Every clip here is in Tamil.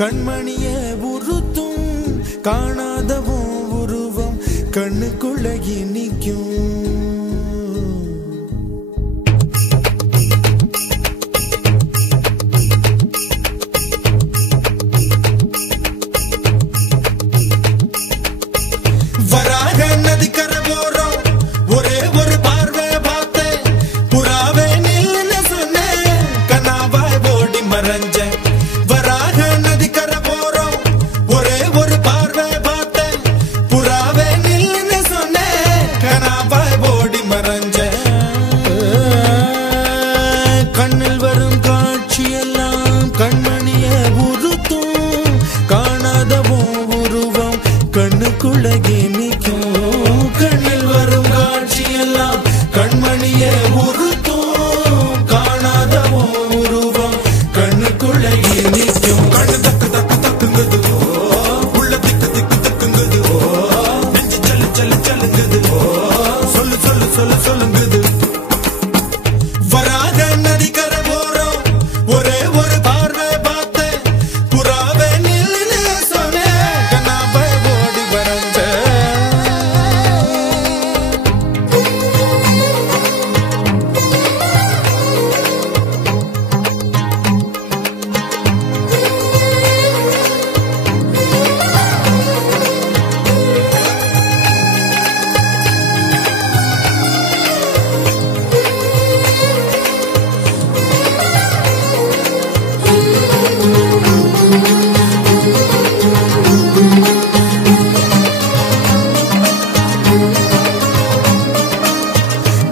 கண்மணியே உறுத்தும் காணாதவும் உருவம் கண்ணுக்குள்ள நிக்கும். வராக நதிக்கரை போறோம் ஒரே ஒரு பார்வை பார்த்தேன் புறாவே நில்லுன்னு சொன்னேன் கனாவாய் ஓடி மறைஞ்சேன். வராக நதிக்கரை போறோம் ஒரே ஒரு பார்வை பார்த்தேன் புறாவே நில்லுன்னு சொன்னேன் கனாவாய் ஓடி மறைஞ்சேன். கண்ணில் வரும் காட்சியெல்லாம் கண்மணியை உறுத்தும் காணாதவும் உருவம் கண்ணுக்குள்ள நிக்கும். கண்ணில் வரும் காட்சியெல்லாம் கண்மணியே உறுத்தும் காணாதவும் உருவம் கண்ணுக்குள்ள நிக்கும். கண்ணு தக்கு தக்கு தக்குங்குது உள்ள திக்கு திக்கு தக்குங்குது நெஞ்சு சல்லு சல்லு சல்லுங்குது சொல்லு சொல்லு சொல்லு சொல்லுங்குது. வராக நதிக்கரை போறோம் ஒரே ஒரு பார்வை பார்த்தேன் புறாவே நில்லுன்னு சொன்னேன் கனாவாய் ஓடி மறைஞ்சேன்.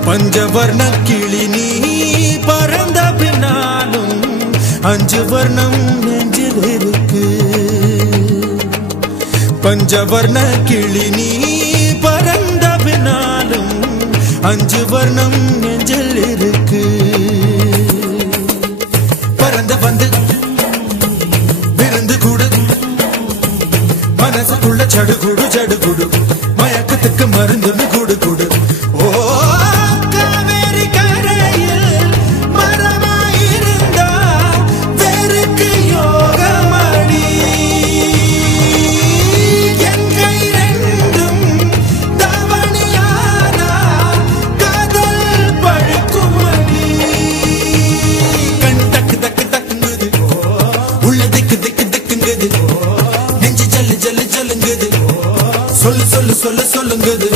பஞ்சவர்ண கிளி நீ பறந்த பின்னாலும் 5 வர்ணம் நெஞ்சில் இருக்கு. பஞ்சவர்ண கிளி நீ பறந்த பின்னாலும் 5 வர்ணம் நெஞ்சில் இருக்கு. பறந்து வந்து விருந்து கூடு மனசுக்குள்ள சடுகுடு சடுகுடு மயக்கத்துக்கு மருந்துன்னு கூடு கூடு. ஓ காவேரி கரையில் மரமாயிருந்தா வெறுக்கு யோகமடி என் கை ரெண்டும் தவணியானா காதல் பழுக்குமடி. கண் தக்கு தக்கு தக்குங்குது உள்ள திக்கு திக்கு திக்குங்குது நெஞ்சு ஜல்லு ஜல்லு ஜல்லுங்குது சொல்லு சொல்லு சொல்லு சொல்லுங்குது.